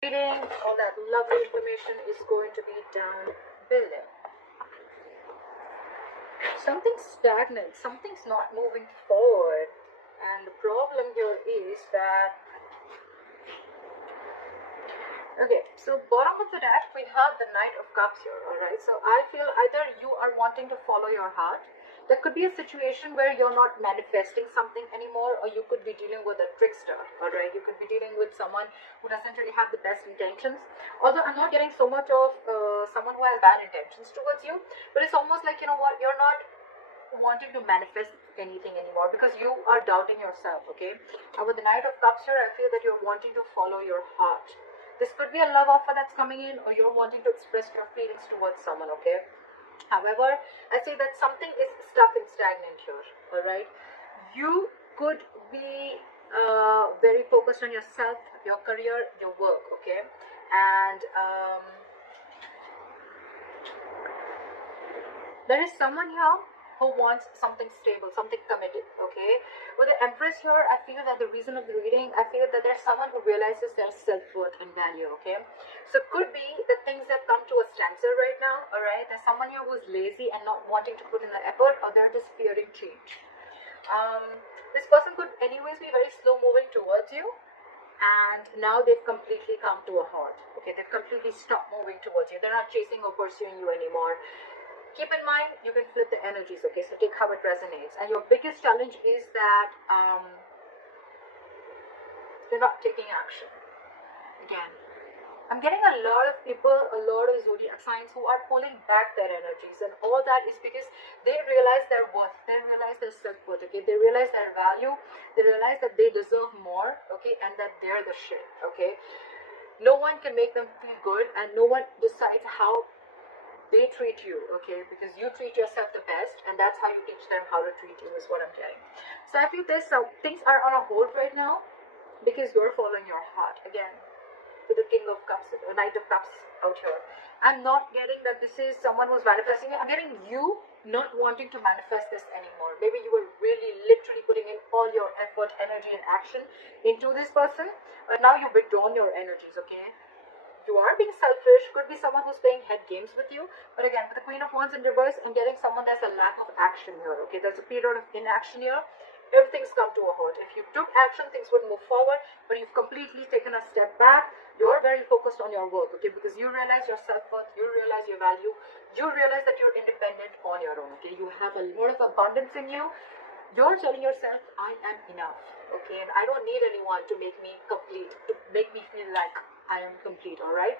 Reading, all that lovely information is going to be down below. Something's stagnant, something's not moving forward, and the problem here is that, okay, so bottom of the deck we have the Knight of Cups here. All right, so I feel either you are wanting to follow your heart. There could be a situation where you're not manifesting something anymore, or you could be dealing with a trickster. All right, you could be dealing with someone who doesn't really have the best intentions. Although I'm not getting so much of someone who has bad intentions towards you, but it's almost like, you know what, you're not wanting to manifest anything anymore because you are doubting yourself. Okay, and with the Knight of Cups here, I feel that you're wanting to follow your heart. This could be a love offer that's coming in, or you're wanting to express your feelings towards someone. Okay, however, I say that something is stuck and stagnant here. All right, you could be very focused on yourself, your career, your work. Okay, and there is someone here who wants something stable, something committed. Okay, with the Empress here, I feel that the reason of the reading, I feel that there's someone who realizes their self-worth and value. Okay, so could be that things have come to a standstill right now. All right, there's someone here who's lazy and not wanting to put in the effort, or they're just fearing change. This person could anyways be very slow moving towards you, and now they've completely come to a halt. Okay, they've completely stopped moving towards you. They're not chasing or pursuing you anymore. Keep in mind, you can flip the energies. Okay, so take how it resonates. And your biggest challenge is that you're not taking action. Again, I'm getting a lot of people, a lot of zodiac signs who are pulling back their energies, and all that is because they realize their worth, they realize their self-worth. Okay, they realize their value, they realize that they deserve more. Okay, and that they're the shit. Okay, no one can make them feel good, and no one decides how they treat you. Okay, because you treat yourself the best, and that's how you teach them how to treat you, is what I'm getting. So I feel this, so things are on a hold right now because you're following your heart. Again, with the King of Cups, the Knight of Cups out here, I'm not getting that this is someone who's manifesting it. I'm getting you not wanting to manifest this anymore. Maybe you were really literally putting in all your effort, energy, and action into this person, but now you've withdrawn your energies. Okay, you are being selfish. Could be someone who's playing head games with you. But again, with the Queen of Wands in reverse, I'm getting someone there's a lack of action here. Okay, there's a period of inaction here. Everything's come to a halt. If you took action, things would move forward, but you've completely taken a step back. You're very focused on your work. Okay, because you realize your self-worth, you realize your value, you realize that you're independent on your own. Okay, you have a lot of abundance in you. You're telling yourself, I am enough. Okay, and I don't need anyone to make me complete, to make me feel like I am complete. All right,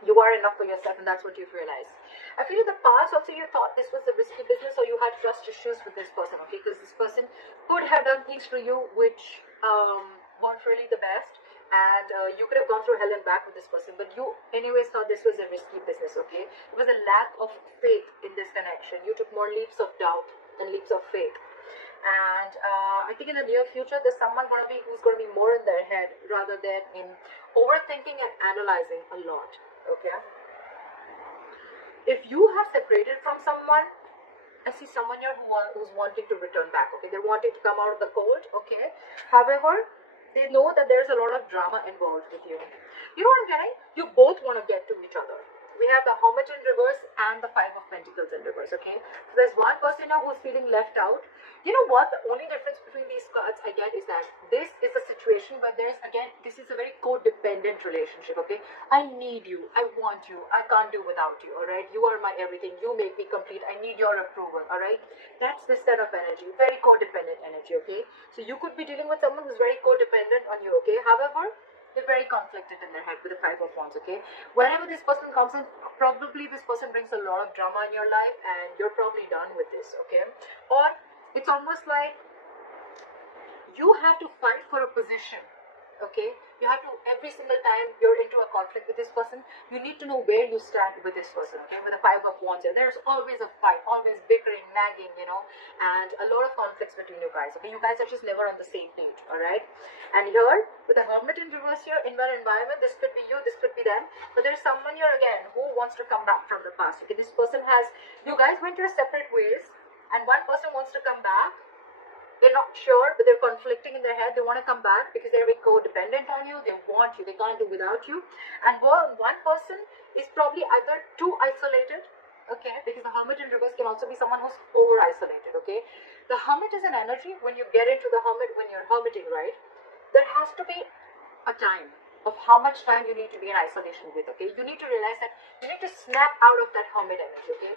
you are enough for yourself, and that's what you've realized. I feel in the past also you thought this was a risky business, or you had trust issues with this person. Okay, because this person could have done things to you which weren't really the best, and you could have gone through hell and back with this person, but you anyways thought this was a risky business. Okay, it was a lack of faith in this connection. You took more leaps of doubt than leaps of faith. And I think in the near future there's someone who's going to be more in their head rather than in overthinking and analyzing a lot. Okay, if you have separated from someone, I see someone here who's wanting to return back. Okay, they're wanting to come out of the cold. Okay, however, they know that there's a lot of drama involved with you. You know what I'm getting? You both want to get to each other. We have the Hermit in reverse and the Five of Pentacles in reverse. Okay, so there's one person now who's feeling left out. You know what? The only difference between these cards I get is that this is a situation where this is a very codependent relationship. Okay, I need you, I want you, I can't do without you. All right, you are my everything, you make me complete, I need your approval. All right, that's this set of energy, very codependent energy. Okay, so you could be dealing with someone who's very codependent on you. Okay, however, they're very conflicted in their head with the Five of Wands. Okay, whenever this person comes in, probably this person brings a lot of drama in your life, and you're probably done with this. Okay, or it's almost like you have to fight for a position. Okay, you have to, every single time you're into a conflict with this person, you need to know where you stand with this person. Okay, with the Five of Wands here, there's always a fight, always bickering, nagging, and a lot of conflicts between you guys. Okay, you guys are just never on the same page. All right, and here with the Hermit in reverse here, in your environment, this could be you, this could be them, but there's someone here again who wants to come back from the past. Okay, this person has, you guys went your separate ways, and one person wants to come back They're not sure, but they're conflicting in their head. They want to come back because they're very codependent on you. They want you. They can't do without you. And one person is probably either too isolated, okay, because the hermit in reverse can also be someone who's over isolated, okay. The hermit is an energy. When you get into the hermit, when you're hermiting, right, there has to be a time of how much time you need to be in isolation with, okay. You need to realize that you need to snap out of that hermit energy, okay.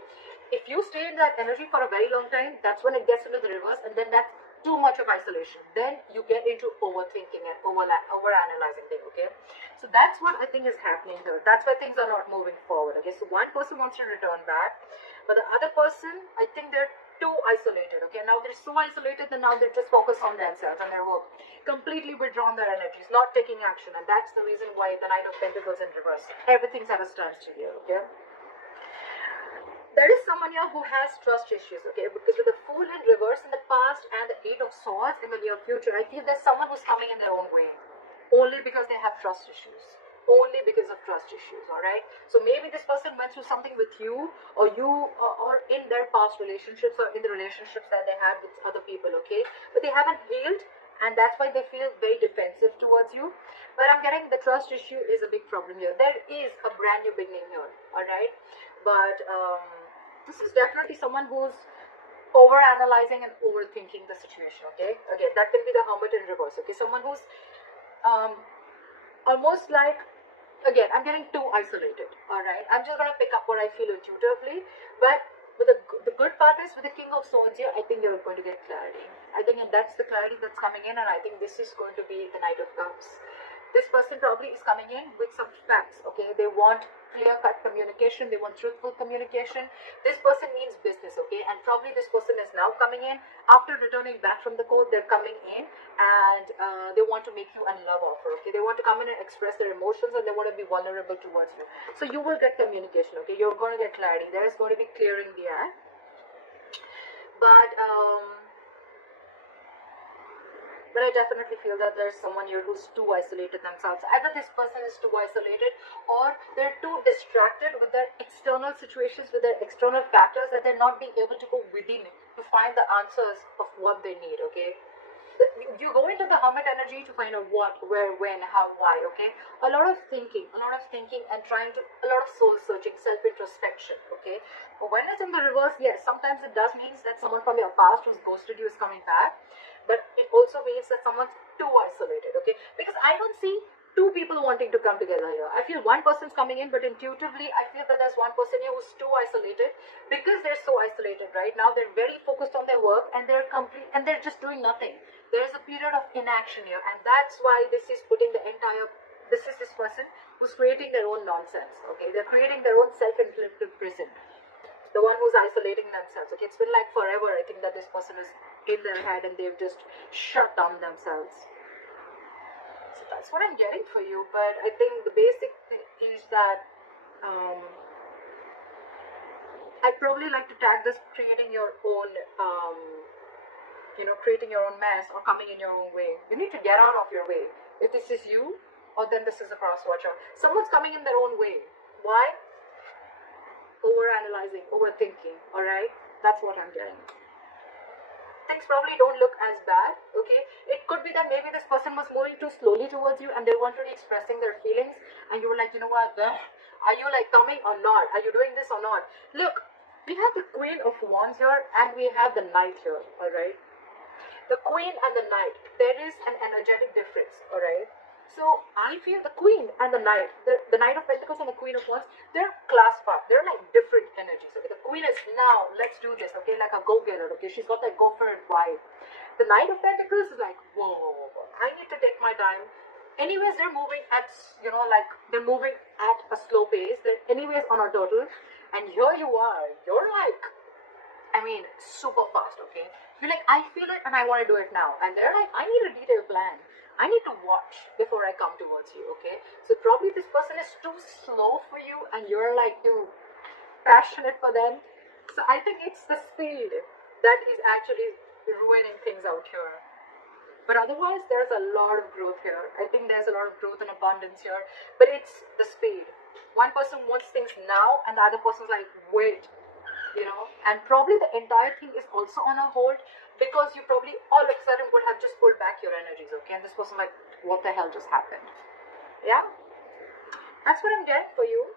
If you stay in that energy for a very long time, that's when it gets into the reverse, and then that's too much of isolation. Then you get into overthinking and over-analyzing things, okay. So that's what I think is happening here. That's why things are not moving forward, okay. So one person wants to return back, but the other person, I think they're too isolated, okay. Now they're so isolated that now they're just focused on themselves and their work, completely withdrawn their energies, not taking action. And that's the reason why the Nine of Pentacles in reverse, everything's at a standstill here, okay. There is someone here who has trust issues, okay, because with the Fool in reverse in the past and the Eight of Swords in the near future, I feel there's someone who's coming in their own way, only because they have trust issues. Only because of trust issues, all right. So maybe this person went through something with you, or in their past relationships, or in the relationships that they had with other people, okay, but they haven't healed, and that's why they feel very defensive towards you. But I'm getting the trust issue is a big problem here. There is a brand new beginning here, all right, but this is definitely someone who's over analyzing and overthinking the situation, okay. Again, that can be the Hermit in reverse, okay. Someone who's almost like, again, I'm getting too isolated, all right. I'm just going to pick up what I feel intuitively, but with the good part is with the King of Swords here, I think you're going to get clarity. I think that's the clarity that's coming in, and I think this is going to be the Knight of Cups. This person probably is coming in with some facts, okay. They want clear-cut communication. They want truthful communication. This person means business, okay, and probably this person is now coming in after returning back from the court. They're coming in and they want to make you a love offer, okay. They want to come in and express their emotions, and they want to be vulnerable towards you. So you will get communication, okay. You're going to get clarity. There is going to be clearing the air, but I definitely feel that there's someone here who's too isolated themselves. Either this person is too isolated, or they're too distracted with their external situations, with their external factors, that they're not being able to go within to find the answers of what they need, okay. You go into the Hermit energy to find out what, where, when, how, why, okay. A lot of thinking and trying to, a lot of soul searching, self-introspection, okay. But when it's in the reverse, yes, sometimes it does mean that someone from your past who's ghosted you is coming back, but it also means that someone's too isolated, okay. Because I don't see two people wanting to come together here. I feel one person's coming in, but intuitively I feel that there's one person here who's too isolated. Because they're so isolated right now, they're very focused on their work, and they're just doing nothing. There's a period of inaction here, and that's why this is putting this person who's creating their own nonsense, okay. They're creating their own self-inflicted prison, the one who's isolating themselves, okay. It's been like forever, I think, that this person is in their head and they've just shut down themselves. So that's what I'm getting for you. But I think the basic thing is that I'd probably like to tag this creating your own creating your own mess, or coming in your own way. You need to get out of your way. If this is you, or then this is a cross watcher. Someone's coming in their own way. Why? Over-analyzing, overthinking, alright? That's what I'm getting. Things probably don't look as bad, okay? It could be that maybe this person was moving too slowly towards you, and they weren't really expressing their feelings, and you were like, you know what, are you like coming or not? Are you doing this or not? Look, we have the Queen of Wands here, and we have the Knight here, alright? The Queen and the Knight, there is an energetic difference, alright? So I feel the Queen and the Knight, the Knight of Pentacles and the Queen of Wands, they're class part. They're like different energies, okay? The Queen is, now, let's do this, okay? Like a go-getter, okay? She's got that go-for-it vibe. The Knight of Pentacles is like, whoa, I need to take my time. Anyways, they're moving at, they're moving at a slow pace. They're anyways on a turtle. And here you are. You're like, super fast, okay? You're like, I feel it and I want to do it now. And they're like, I need a detailed plan. I need to watch before I come towards you, okay? So probably this person is too slow for you, and you're like too passionate for them. So I think it's the speed that is actually ruining things out here. But otherwise, there's a lot of growth here. I think there's a lot of growth and abundance here. But it's the speed. One person wants things now, and the other person's like, wait. you know, and probably the entire thing is also on a hold because you probably all of a sudden would have just pulled back your energies, okay? And this person like, what the hell just happened? Yeah, that's what I'm getting for you.